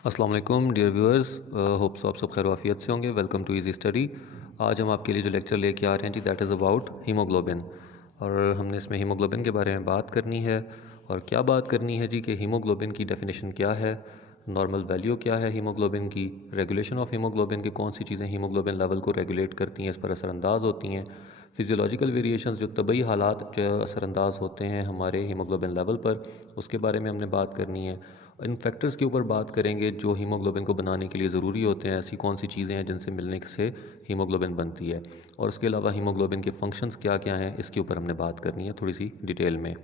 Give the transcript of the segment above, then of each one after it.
अस्सलाम वालेकुम dear viewers. Hope so आप सब खैर वाफियत से होंगे। Welcome to easy study. आज हम आपके लिए जो लेक्चर लेके आ रहे हैं जी दैट इज़ अबाउट हीमोग्लोबिन। और हमने इसमें हीमोग्लोबिन के बारे में बात करनी है। और क्या बात करनी है जी कि हीमोग्लोबिन की डेफिनेशन क्या है, नॉर्मल वैल्यू क्या है हीमोग्लोबिन की, रेगुलेशन ऑफ हीमोग्लोबिन की कौन सी चीज़ें हीमोग्लोबिन लेवल को रेगुलेट करती हैं, इस पर असरअंदाज होती हैं, फिजियोलॉजिकल वेरिएशंस जो तबई हालात जो असरअंदाज होते हैं हमारे हीमोग्लोबिन लेवल पर, उसके बारे में हमने बात करनी है। इन फैक्टर्स के ऊपर बात करेंगे जो हीमोग्लोबिन को बनाने के लिए ज़रूरी होते हैं, ऐसी कौन सी चीज़ें हैं जिनसे मिलने से हीमोग्लोबिन बनती है। और उसके अलावा हीमोग्लोबिन के फंक्शंस क्या क्या हैं, इसके ऊपर हमने बात करनी है थोड़ी सी डिटेल में।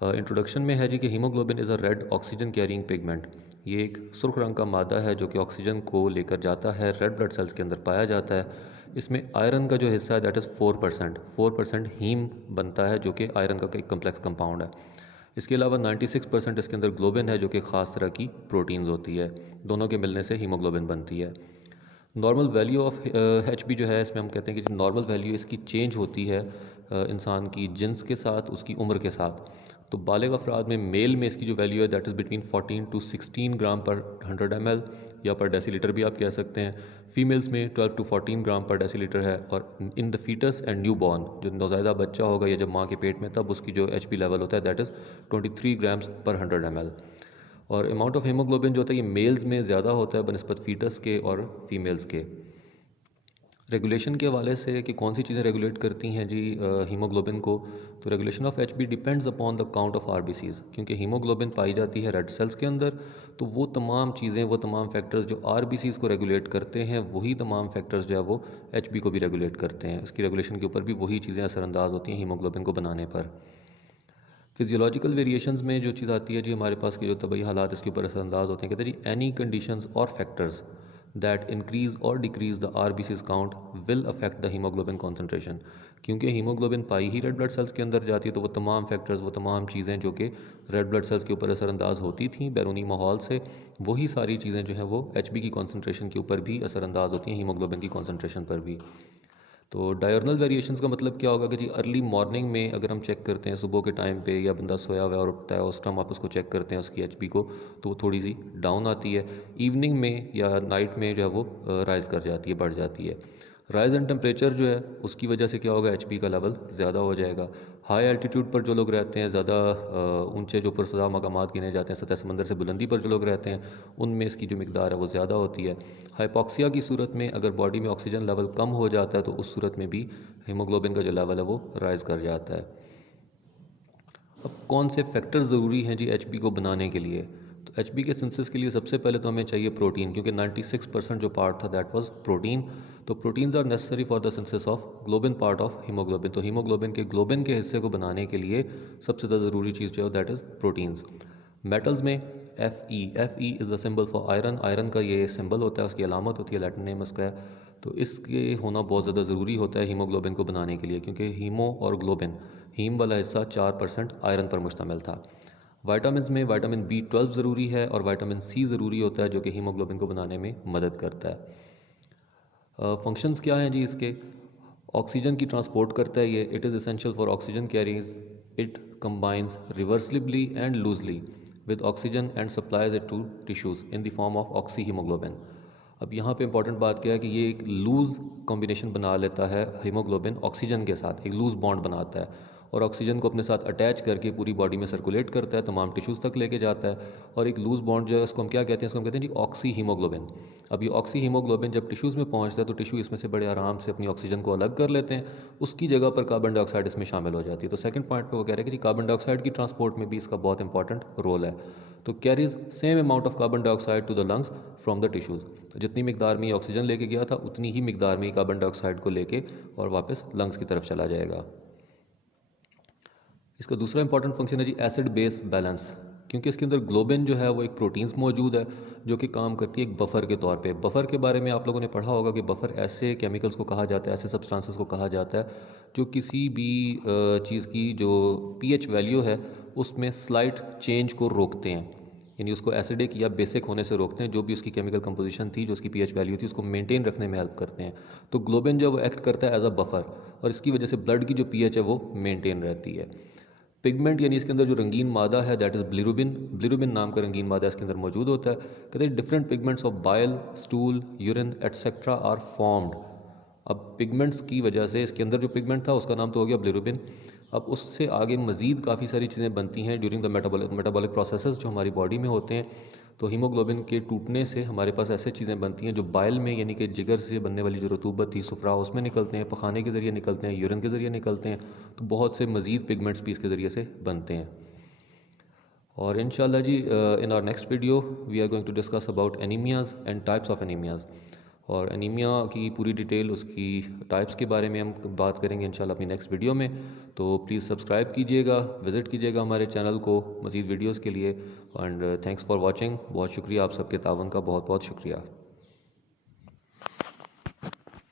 इंट्रोडक्शन में है जी कि haemoglobin is a red oxygen carrying pigment. ये एक सुर्ख रंग का मादा है जो कि ऑक्सीजन को लेकर जाता है, रेड ब्लड सेल्स के अंदर पाया जाता है। इसमें आयरन का जो हिस्सा है दैट इज़ 4% हीम बनता है जो कि आयरन का एक कम्प्लेक्स कंपाउंड है। इसके अलावा 96% इसके अंदर ग्लोबिन है जो कि ख़ास तरह की प्रोटीन्स होती है। दोनों के मिलने से हीमोग्लोबिन बनती है। Normal value of H B जो है, इसमें हम कहते हैं कि नॉर्मल वैल्यू इसकी चेंज होती है इंसान की जिन्स के साथ, उसकी उम्र के साथ। तो बालिग अफराद में मेल में इसकी जो वैल्यू है दैट इज़ बिटवीन 14 टू 16 ग्राम पर 100 ml या पर डेसीलीटर भी आप कह सकते हैं। फीमेल्स में 12 टू 14 ग्राम पर डेसीलीटर है। और in the foetus and newborn, जो नौज़ायदा बच्चा होगा या जब माँ के पेट में, तब उसकी जो एच पी लेवल होता है दैट इज़ 23 ग्राम्स पर 100 ml। और अमाउंट ऑफ हीमोग्लोबिन जो होता है ये मेल्स में ज़्यादा होता है बनस्बत फीटस के और फीमेल्स के। रेगुलेशन के हवाले से कि कौन सी चीज़ें रेगुलेट करती हैं जी हीमोग्लोबिन को, तो regulation of H B depends upon the count of R B Cs. क्योंकि हीमोग्लोबिन पाई जाती है रेड सेल्स के अंदर, तो वो तमाम चीज़ें, वो तमाम फैक्टर्स जो आर बी सीज़ को रेगुलेट करते हैं, वही तमाम फैक्टर्स जो है वो एच बी को भी रेगुलेट करते हैं। इसकी रेगुलेशन के ऊपर भी वही चीज़ें असरअंदाज होती हैं हीमोग्लोबिन को बनाने पर। फिजियोलॉजिकल वेरिएशंस में जो चीज़ आती है जी, हमारे पास के जो तबई हालात इसके ऊपर असरअंदाज होते हैं। कहते हैं जी एनी कंडीशंस और फैक्टर्स दैट इंक्रीज और decrease the R B Cs count will affect the haemoglobin concentration. क्योंकि हीमोग्लोबिन पाई ही रेड ब्लड सेल्स के अंदर जाती है, तो वो तमाम फैक्टर्स, वो तमाम चीज़ें जो कि रेड ब्लड सेल्स के ऊपर असरअंदाज होती थी बैरूनी माहौल से, वही सारी चीज़ें जो हैं वो एच बी की कॉन्सेंट्रेशन के ऊपर भी असरअंदाज होती हैं, हीमोग्लोबिन की कॉन्सेंट्रेशन पर भी। तो डायर्नल वेरिएशंस का मतलब क्या होगा कि जी अर्ली मॉर्निंग में अगर हम चेक करते हैं सुबह के टाइम पे, या बंदा सोया हुआ है और उठता है, उस टाइम आप उसको चेक करते हैं उसकी एचपी को, तो वो थोड़ी सी डाउन आती है। इवनिंग में या नाइट में जो है वो राइज़ कर जाती है, बढ़ जाती है। राइज इन टेम्परेचर जो है उसकी वजह से क्या होगा, एचपी का लेवल ज़्यादा हो जाएगा। हाई एल्टीट्यूड पर जो लोग रहते हैं, ज़्यादा ऊंचे जो पुरसदा मकामात गिने जाते हैं, सतह समंदर से बुलंदी पर जो लोग रहते हैं, उनमें इसकी जो मिकदार है वो ज़्यादा होती है। हाइपॉक्सिया की सूरत में अगर बॉडी में ऑक्सीजन लेवल कम हो जाता है, तो उस सूरत में भी हीमोग्लोबिन का जो लेवल है वो राइज़ कर जाता है। अब कौन से फैक्टर्स ज़रूरी हैं जी एचबी को बनाने के लिए, तो एचबी के सिंथेसिस के लिए सबसे पहले तो हमें चाहिए प्रोटीन, क्योंकि 96% जो पार्ट था दैट वाज प्रोटीन। तो proteins are necessary for the synthesis of globin part of haemoglobin. तो हीमोग्लोबिन के ग्लोबिन के हिस्से को बनाने के लिए सबसे ज़्यादा ज़रूरी चीज़ जो है दैट इज़ प्रोटीन्स। मेटल्स में F E is the symbol for iron. Iron का ये सिंबल होता है, उसकी अलामत होती है, लैटिन नेम उसका है। तो इसके होना बहुत ज़्यादा ज़रूरी होता है हीमोग्लोबिन को बनाने के लिए, क्योंकि हीमो और ग्लोबिन, हीम वाला हिस्सा 4% आयरन पर मुश्तमिल था। वाइटामिन में विटामिन B12 ज़रूरी है और विटामिन सी ज़रूरी होता है, जो कि हीमोग्लोबिन को बनाने में मदद करता है। फंक्शंस क्या हैं जी इसके, ऑक्सीजन की ट्रांसपोर्ट करता है ये, it is essential for oxygen carrying. It combines reversibly and loosely with oxygen and supplies it to tissues in the form of oxyhaemoglobin. अब यहाँ पे इंपॉर्टेंट बात क्या है कि ये एक लूज़ कॉम्बिनेशन बना लेता है हीमोग्लोबिन ऑक्सीजन के साथ, एक लूज़ बॉन्ड बनाता है और ऑक्सीजन को अपने साथ अटैच करके पूरी बॉडी में सर्कुलेट करता है, तमाम टिश्यूज़ तक लेके जाता है। और एक लूज़ बॉन्ड जो है उसको हम क्या कहते हैं, इसको हम कहते हैं जी ऑक्सी हीमोग्लोबिन। अब ये ऑक्सी हीमोग्लोबिन जब टिश्यूज़ में पहुँचता है तो टिश्यू इसमें से बड़े आराम से अपनी ऑक्सीजन को अलग कर लेते हैं, उसकी जगह पर कार्बन डाइऑक्साइड इसमें शामिल हो जाती है। तो सेकंड पॉइंट पे वो कह रहे हैं कि कार्बन डाइऑक्साइड की ट्रांसपोर्ट में भी इसका बहुत इंपॉर्टेंट रोल है। तो carries same amount of carbon dioxide to the lungs from the tissues. जितनी मिकदार में ये ऑक्सीजन लेके गया था, उतनी ही मिकदार में कार्बन डाइऑक्साइड को लेके और वापस लंग्स की तरफ चला जाएगा। इसका दूसरा इंपॉर्टेंट फंक्शन है जी एसिड बेस बैलेंस। क्योंकि इसके अंदर ग्लोबिन जो है वो एक प्रोटीन्स मौजूद है जो कि काम करती है एक बफर के तौर पे। बफर के बारे में आप लोगों ने पढ़ा होगा कि बफर ऐसे केमिकल्स को कहा जाता है, ऐसे सब्सटेंसेस को कहा जाता है जो किसी भी चीज़ की जो पीएच वैल्यू है उसमें स्लाइट चेंज को रोकते हैं, यानी उसको एसिडिक या बेसिक होने से रोकते हैं। जो भी उसकी केमिकल कंपोजिशन थी, जो उसकी पीएच वैल्यू थी, उसको मेंटेन रखने में हेल्प करते हैं। तो ग्लोबिन जो वो एक्ट करता है एज अ बफर, और इसकी वजह से ब्लड की जो पीएच है वो मेंटेन रहती है। पिगमेंट यानी इसके अंदर जो रंगीन मादा है दैट इज़ बिलिरुबिन। बिलिरुबिन नाम का रंगीन मादा इसके अंदर मौजूद होता है। कहते हैं different pigments of bile, stool, urine etcetera are formed. अब पिगमेंट्स की वजह से इसके अंदर जो पिगमेंट था उसका नाम तो हो गया बिलिरुबिन। अब उससे आगे मज़ीद काफ़ी सारी चीज़ें बनती हैं ड्यूरिंग द मेटाबॉलिक प्रोसेसेस जो हमारी बॉडी में होते हैं। तो हीमोग्लोबिन के टूटने से हमारे पास ऐसे चीज़ें बनती हैं जो बाइल में यानी कि जिगर से बनने वाली जो रतूबत थी सुफरा उसमें निकलते हैं, पखाने के ज़रिए निकलते हैं, यूरिन के ज़रिए निकलते हैं। तो बहुत से मज़ीद पिगमेंट्स भी इसके ज़रिए से बनते हैं। और इंशाल्लाह जी in our next video we are going to discuss about anaemias and types of anaemias. और एनीमिया की पूरी डिटेल उसकी टाइप्स के बारे में हम बात करेंगे इंशाल्लाह अपनी नेक्स्ट वीडियो में। तो प्लीज़ सब्सक्राइब कीजिएगा, विज़िट कीजिएगा हमारे चैनल को मज़ीद वीडियोज़ के लिए। And thanks for watching. बहुत शुक्रिया, आप सबके तावन का बहुत बहुत शुक्रिया।